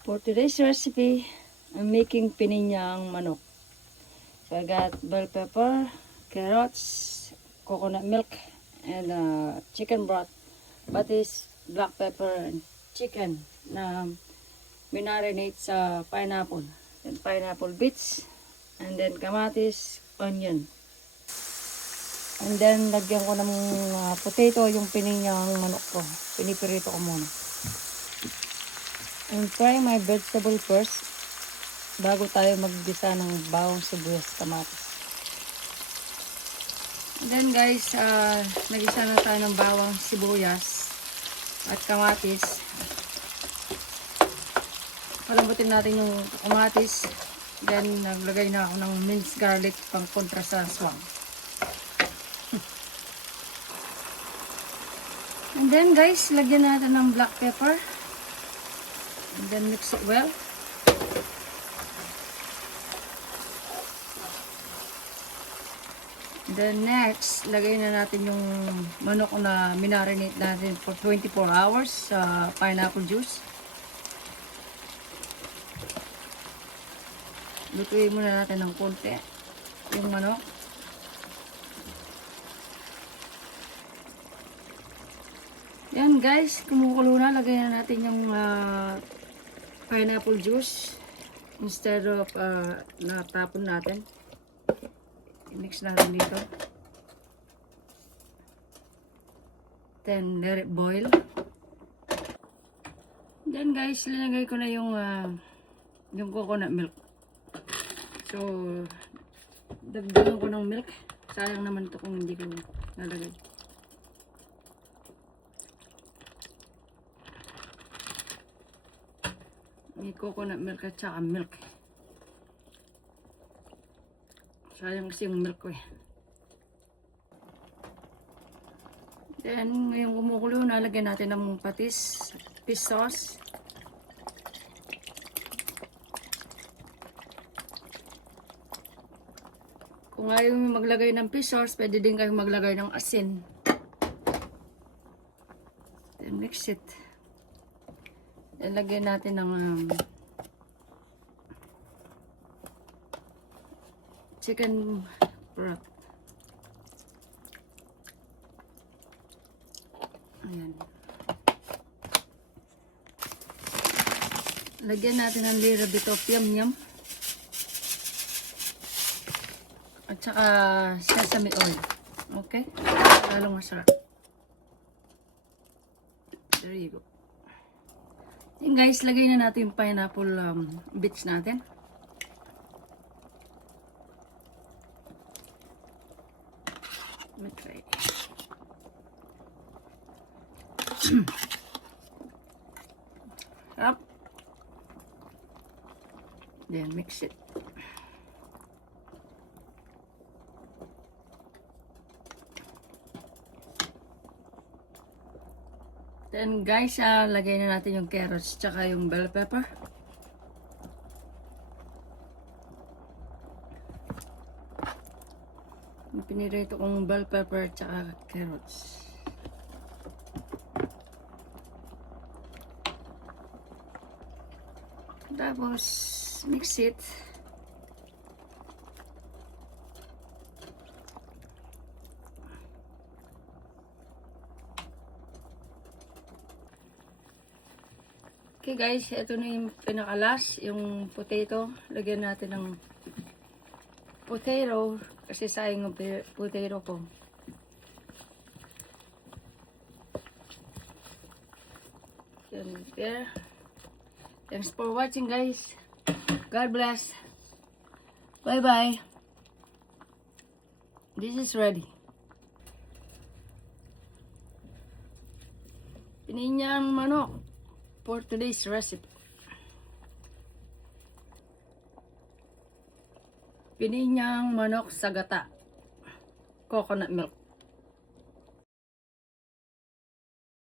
For today's recipe, I'm making pininyang manok. So I got bell pepper, carrots, coconut milk, and chicken broth. Patis, black pepper, and chicken na minarinate sa pineapple. Then pineapple bits, and then kamatis, onion. And then lagyan ko ng potato yung pininyang manok ko. Pinipirito ko muna. And fry my vegetable first bago tayo maggisa ng bawang sibuyas, kamatis. And then guys, nagisa na tayo ng bawang sibuyas at kamatis. Palambutin natin yung kamatis. Then naglagay na ako ng minced garlic pang kontra sa swang. And then guys, lagyan natin ng black pepper. And then mix it well. And then next, lagay na natin yung manok na minarinate natin for 24 hours sa pineapple juice. Lutuin muna natin ng konti yung manok. Yan guys, kumukulo na. Lagay na natin yung pineapple juice instead of natapon natin. I-mix natin dito. Then let it boil. Then guys, linagay ko na yung coconut milk. So dagdagan ko ng milk. Sayang naman ito kung hindi ko nalagay. May coconut milk at saka milk. Sayang kasi yung milk ko eh. Then, ngayong kumukulo, nalagyan natin ng patis, fish sauce. Kung ayaw mo maglagay ng fish sauce, pwede din kayong maglagay ng asin. Then, mix it. Lagyan natin ng chicken broth. Ayan. Lagyan natin ng little bit of yum-yum. At saka sesame oil. Okay? Lalong masarap. There you go. Yung guys, lagay na natin yung pineapple bits natin. Let me try. Up. Then mix it. Then guys, lagay na natin yung carrots tsaka yung bell pepper. Yung pinirito kong bell pepper tsaka carrots. Tapos mix it. Okay guys, ito na yung pinakalas, yung potato. Lagyan natin ng potato kasi sayang yung potato ko. Yan, there. Thanks for watching guys. God bless. Bye bye. This is ready. Pininyang manok for today's recipe. Pininyang manok sa gata. Coconut milk.